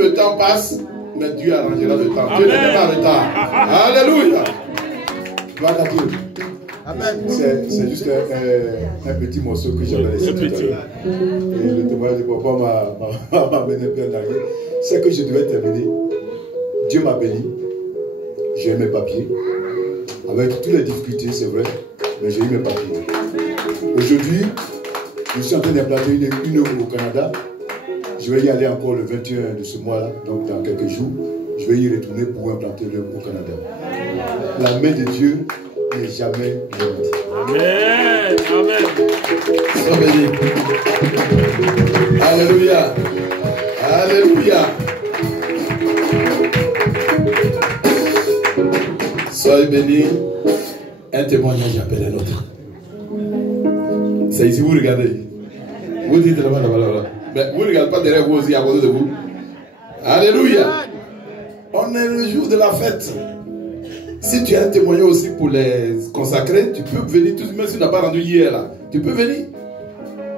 le temps passe, mais Dieu arrangera le temps. Dieu n'est pas en retard. Alléluia. Gloire à Dieu. C'est juste un petit morceau que j'avais laissé tout à l'heure. Et le témoignage de papa m'a amené plein d'années. C'est que je devais terminer. Dieu m'a béni. J'ai eu mes papiers. Avec toutes les difficultés, c'est vrai, mais j'ai eu mes papiers. Aujourd'hui, je suis en train d'implanter une œuvre au Canada. Je vais y aller encore le 21 de ce mois-là, donc dans quelques jours. Je vais y retourner pour implanter l'œuvre au Canada. La main de Dieu n'est jamais limite. Amen. Amen. Sois béni. Alléluia. Alléluia. Soyez bénis. Un témoignage appelle un autre. C'est ici, vous regardez. Vous dites là-bas, là-bas. Mais vous ne regardez pas derrière vous aussi, à côté de vous. Alléluia. On est le jour de la fête. Si tu as un témoignage aussi pour les consacrer, tu peux venir, même si tu n'as pas rendu hier là. Tu peux venir.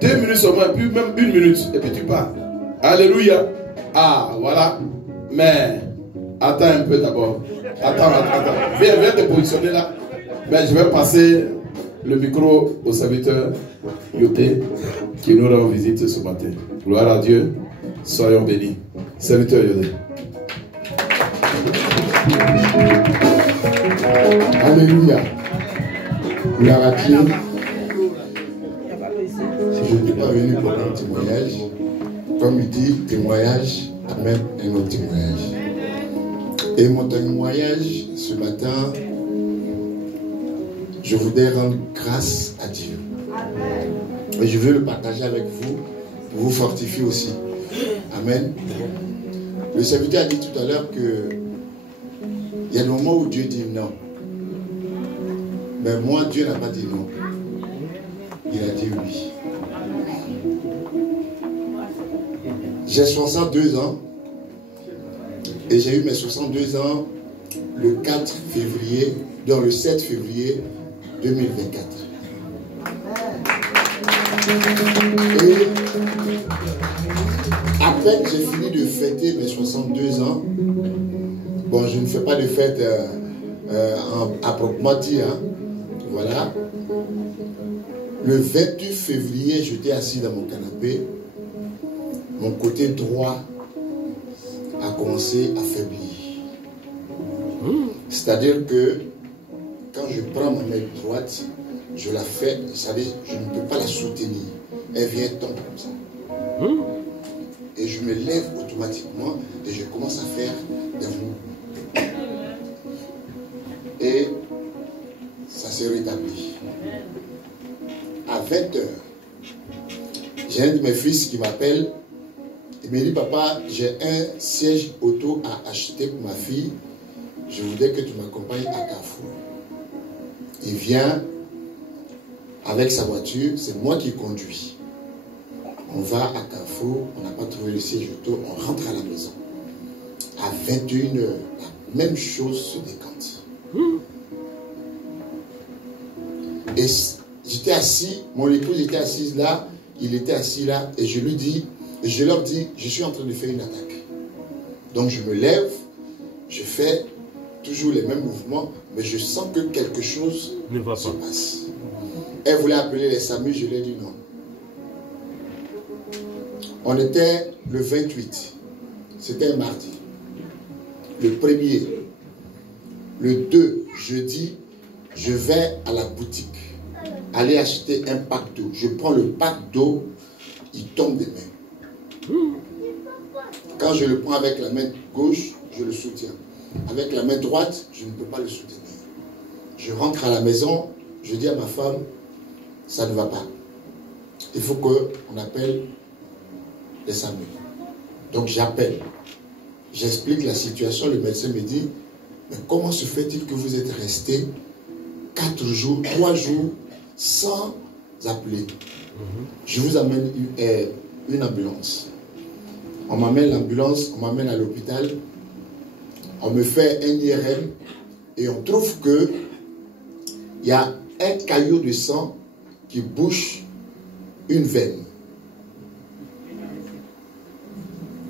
2 minutes seulement, puis même 1 minute, et puis tu pars. Alléluia. Ah, voilà. Mais, attends un peu d'abord. Attends. Viens te positionner là. Mais je vais passer le micro au serviteur Yoté qui nous rend visite ce matin. Gloire à Dieu. Soyons bénis. Serviteur Yoté. Alléluia. Gloire à Dieu. Je ne suis pas venu pour un témoignage. Comme il dit, témoignage amène un autre témoignage. Et mon témoignage ce matin, je voudrais rendre grâce à Dieu. Et je veux le partager avec vous pour vous fortifier aussi. Amen. Le serviteur a dit tout à l'heure que il y a des moments où Dieu dit non. Mais moi, Dieu n'a pas dit non. Il a dit oui. J'ai 62 ans. Et j'ai eu mes 62 ans le 4 février, dans le 7 février 2024. Et à peine j'ai fini de fêter mes 62 ans. Bon, je ne fais pas de fête à proprement dit, hein. Voilà. Le 28 février, j'étais assis dans mon canapé. Mon côté droit a commencé à faiblir. C'est-à-dire que quand je prends ma main droite, je la fais, c'est-à-dire je ne peux pas la soutenir. Elle vient tomber comme ça. Et je me lève automatiquement et je commence à faire des mouvements. Et ça s'est rétabli. À 20 h, j'ai un de mes fils qui m'appelle. Il me dit, papa, j'ai un siège auto à acheter pour ma fille. Je voudrais que tu m'accompagnes à Carrefour. Il vient avec sa voiture, c'est moi qui conduis. On va à Carrefour, on n'a pas trouvé le siège auto, on rentre à la maison. À 21 h, la même chose se décante. Et j'étais assis, mon épouse était assise là, il était assis là, et je lui dis, je leur dis, je suis en train de faire une attaque. Donc je me lève, je fais toujours les mêmes mouvements, mais je sens que quelque chose se passe. Elle voulait appeler les SAMU, je lui ai dit non. On était le 28, c'était un mardi. Le 1er, le 2, jeudi, je vais à la boutique, aller acheter un pack d'eau. Je prends le pack d'eau, il tombe des mains. Quand je le prends avec la main gauche, je le soutiens. Avec la main droite, je ne peux pas le soutenir. Je rentre à la maison, je dis à ma femme, ça ne va pas. Il faut qu'on appelle les SAMU. Donc j'appelle. J'explique la situation, le médecin me dit, mais comment se fait-il que vous êtes resté 4 jours, 3 jours sans appeler? Je vous amène une ambulance. On m'amène l'ambulance, on m'amène à l'hôpital, on me fait un IRM et on trouve que il y a un caillot de sang qui bouche une veine.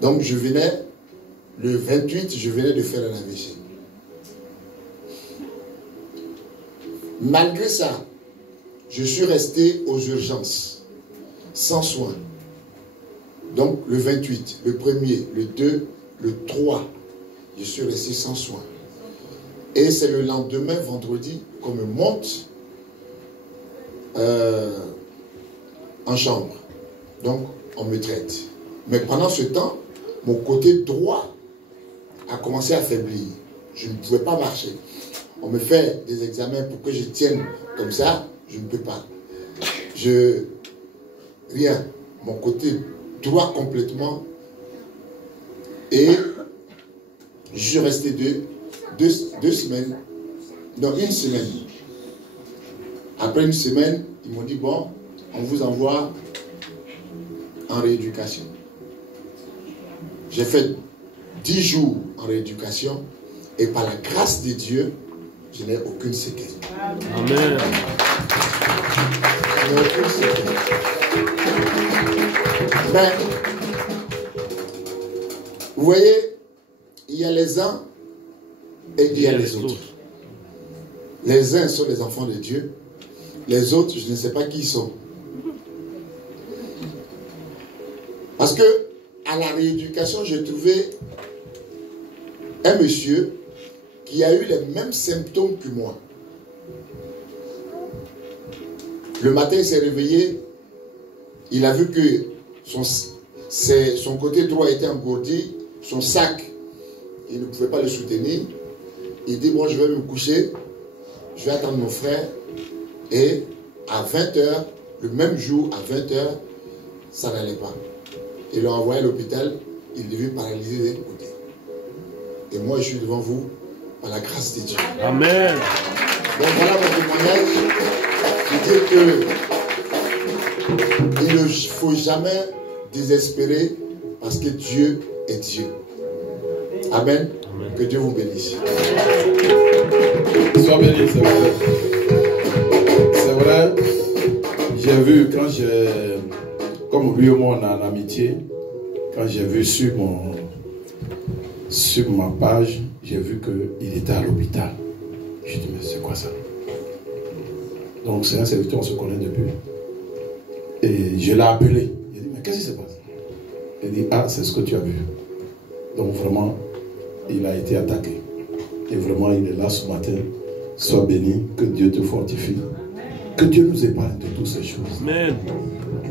Donc je venais Le 28, je venais de faire un AVC. Malgré ça, je suis resté aux urgences, sans soins. Donc le 28, le 1er, le 2, le 3, je suis resté sans soins. Et c'est le lendemain, vendredi, qu'on me monte en chambre. Donc on me traite. Mais pendant ce temps, mon côté droit a commencé à faiblir. Je ne pouvais pas marcher. On me fait des examens pour que je tienne comme ça, je ne peux pas. Rien. Mon côté droit complètement. Et je suis resté deux semaines. Non, une semaine. Après une semaine, ils m'ont dit, bon, on vous envoie en rééducation. J'ai fait 10 jours en rééducation et par la grâce de Dieu, je n'ai aucune séquelle. Amen. Je n'ai aucune séquelle. Ben, vous voyez, il y a les uns et il y a les autres. Les uns sont les enfants de Dieu. Les autres, je ne sais pas qui ils sont. Parce que à la rééducation, j'ai trouvé un monsieur qui a eu les mêmes symptômes que moi. Le matin, il s'est réveillé, il a vu que son côté droit était engourdi, son sac, il ne pouvait pas le soutenir. Il dit, bon, je vais me coucher, je vais attendre mon frère, et à 20h, le même jour, à 20h, ça n'allait pas. Il l'a envoyé à l'hôpital, il devait paralyser des côtés. Et moi, je suis devant vous, par la grâce de Dieu. Amen. Donc voilà mon témoignage. Je dis qu'il ne faut jamais désespérer parce que Dieu est Dieu. Amen. Amen. Que Dieu vous bénisse. Sois béni, c'est vrai. C'est vrai. J'ai vu quand comme lui et moi on est en amitié, quand j'ai vu sur ma page, j'ai vu qu'il était à l'hôpital. Je dis, mais c'est quoi ça? Donc c'est un serviteur, on se connaît depuis. Et je l'ai appelé. Il dit, mais qu'est-ce qui se passe? Il dit, ah, c'est ce que tu as vu. Donc vraiment, il a été attaqué. Et vraiment, il est là ce matin. Sois béni, que Dieu te fortifie. Que Dieu nous épargne de toutes ces choses. Amen.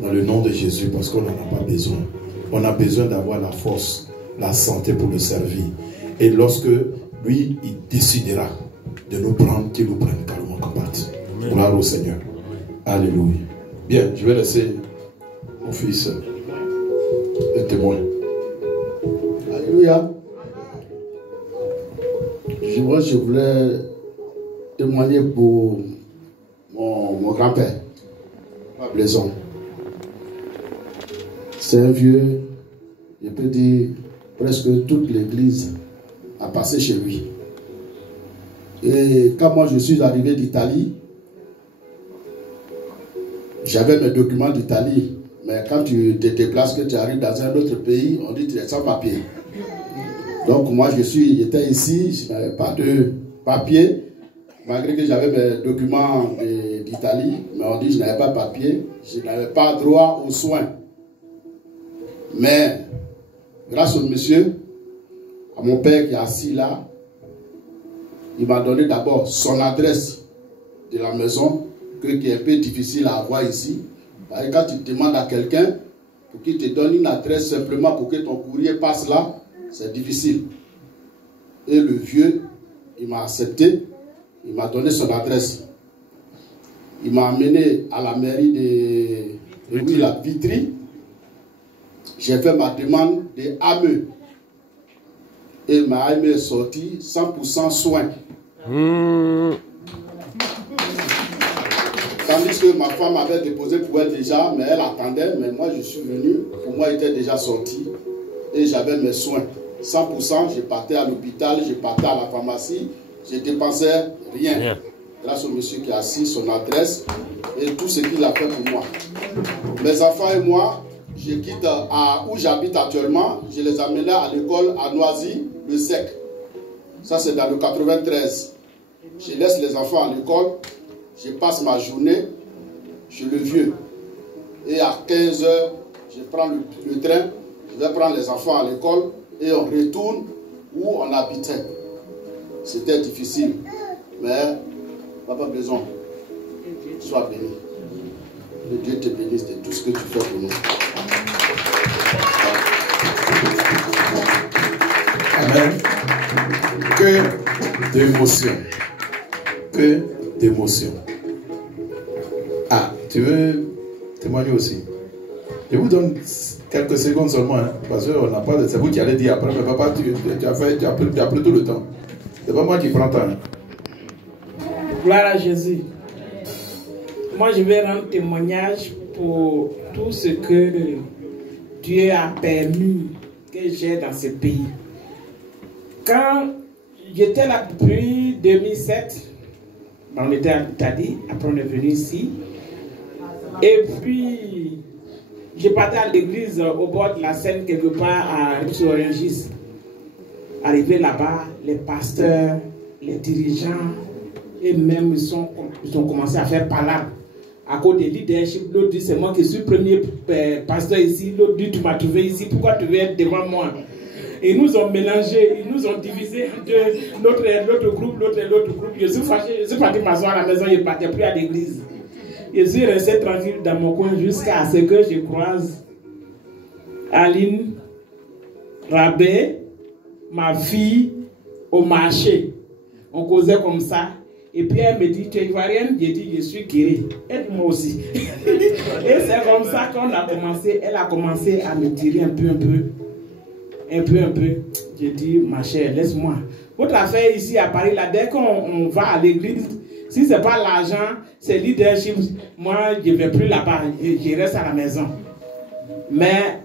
Dans le nom de Jésus, parce qu'on n'en a pas besoin. On a besoin d'avoir la force, la santé pour le servir. Et lorsque lui, il décidera de nous prendre, qu'il nous prenne carrément comme partie. Gloire au Seigneur. Alléluia. Bien, je vais laisser mon fils le témoin. Alléluia. Je voulais témoigner pour mon grand-père, Blaison. C'est un vieux, je peux dire, presque toute l'église a passé chez lui. Et quand moi je suis arrivé d'Italie, j'avais mes documents d'Italie. Mais quand tu te déplaces, que tu arrives dans un autre pays, on dit que tu es sans papier. Donc moi j'étais ici, je n'avais pas de papier, malgré que j'avais mes documents d'Italie, mais on dit que je n'avais pas de papier, je n'avais pas droit aux soins. Mais grâce au monsieur, à mon père qui est assis là, il m'a donné d'abord son adresse de la maison, qui est un peu difficile à avoir ici. Et quand tu demandes à quelqu'un pour qu'il te donne une adresse simplement pour que ton courrier passe là, c'est difficile. Et le vieux, il m'a accepté, il m'a donné son adresse. Il m'a amené à la mairie de la Vitry. J'ai fait ma demande de AME. Et ma AME est sortie 100% soins. Tandis que ma femme avait déposé pour elle déjà, mais elle attendait, mais moi je suis venu, pour moi il était déjà sorti et j'avais mes soins. 100%, je partais à l'hôpital, je partais à la pharmacie, je dépensais rien. Grâce au monsieur qui a assis, son adresse et tout ce qu'il a fait pour moi. Mes enfants et moi, je quitte où j'habite actuellement, je les amène à l'école à Noisy-le-Sec. Ça, c'est dans le 93. Je laisse les enfants à l'école, je passe ma journée chez le vieux. Et à 15 h, je prends le train, je vais prendre les enfants à l'école et on retourne où on habitait. C'était difficile, mais Papa Bézon, sois béni. Que Dieu te bénisse de tout ce que tu fais pour nous. Amen. Que d'émotion. Que d'émotion. Ah, tu veux témoigner aussi? Je vous donne quelques secondes seulement, hein, parce qu'on n'a pas de... C'est vous qui allez dire après, mais papa, tu as pris tout le temps. C'est pas moi qui prends temps. Hein. Gloire à Jésus. Moi, je vais rendre témoignage pour tout ce que Dieu a permis que j'ai dans ce pays. Quand j'étais là depuis 2007, on était à l'Italie, après on est venu ici. Et puis, je partais à l'église au bord de la Seine, quelque part à Orangis. Arrivé là-bas, les pasteurs, les dirigeants, et même ils ont commencé à faire palabre. À cause des leadership, l'autre dit c'est moi qui suis premier pasteur ici, l'autre dit tu m'as trouvé ici, pourquoi tu veux être devant moi? Ils nous ont mélangés, ils nous ont divisés en deux, l'autre est l'autre groupe, l'autre est l'autre groupe. Je suis fâché, je suis parti m'asseoir à la maison, je ne partais plus à l'église. Je suis resté tranquille dans mon coin jusqu'à ce que je croise Aline, Rabé, ma fille, au marché. On causait comme ça. Et puis elle me dit, tu es ivoirienne? J'ai dit, je suis guérie. Aide-moi aussi. Et c'est comme ça qu'on a commencé. Elle a commencé à me tirer un peu. J'ai dit, ma chère, laisse-moi. Votre affaire ici à Paris, là, dès qu'on va à l'église, si ce n'est pas l'argent, c'est leadership. Moi, je ne vais plus là-bas. Je reste à la maison. Mais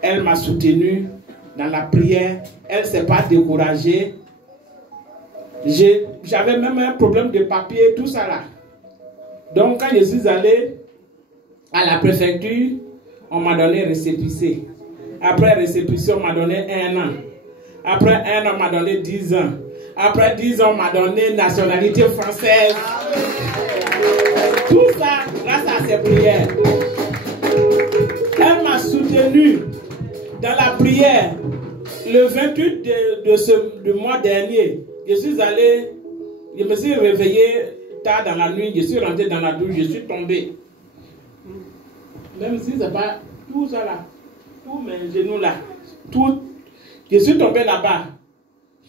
elle m'a soutenu dans la prière. Elle ne s'est pas découragée. J'avais même un problème de papier, tout ça là. Donc quand je suis allé à la préfecture, on m'a donné récépissé. Après récépissé, on m'a donné 1 an. Après 1 an, on m'a donné 10 ans. Après 10 ans, on m'a donné nationalité française. Tout ça grâce à ses prières. Elle m'a soutenu dans la prière. Le 28 de mois dernier, je suis allé, je me suis réveillé tard dans la nuit, je suis rentré dans la douche, je suis tombé. Même si c'est pas tout ça là, tous mes genoux là, tout, je suis tombé là-bas.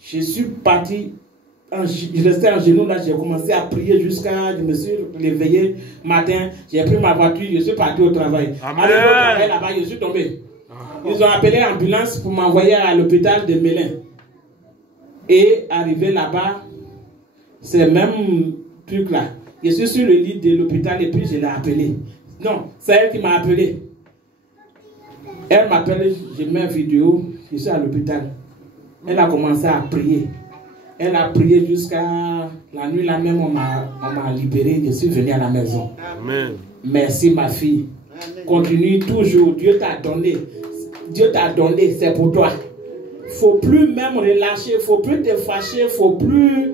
Je suis parti, je restais en genoux là, j'ai commencé à prier jusqu'à, je me suis réveillé matin, j'ai pris ma voiture, je suis parti au travail. Arrivé au travail là-bas, je suis tombé. Ils ont appelé l'ambulance pour m'envoyer à l'hôpital de Mélin. Et arrivé là-bas, c'est le même truc là. Je suis sur le lit de l'hôpital et puis je l'ai appelé. Non, c'est elle qui m'a appelé. Elle m'appelle, je mets une vidéo, je suis à l'hôpital. Elle a commencé à prier. Elle a prié jusqu'à la nuit là même, on m'a libéré, je suis venu à la maison. Amen. Merci ma fille. Amen. Continue toujours, Dieu t'a donné. Dieu t'a donné, c'est pour toi. Faut plus même relâcher, faut plus te fâcher, faut plus...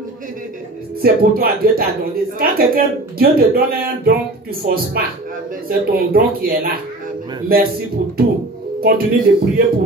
C'est pour toi, Dieu t'a donné. Quand quelqu'un, Dieu te donne un don, tu ne forces pas. C'est ton don qui est là. Amen. Merci pour tout. Continue de prier pour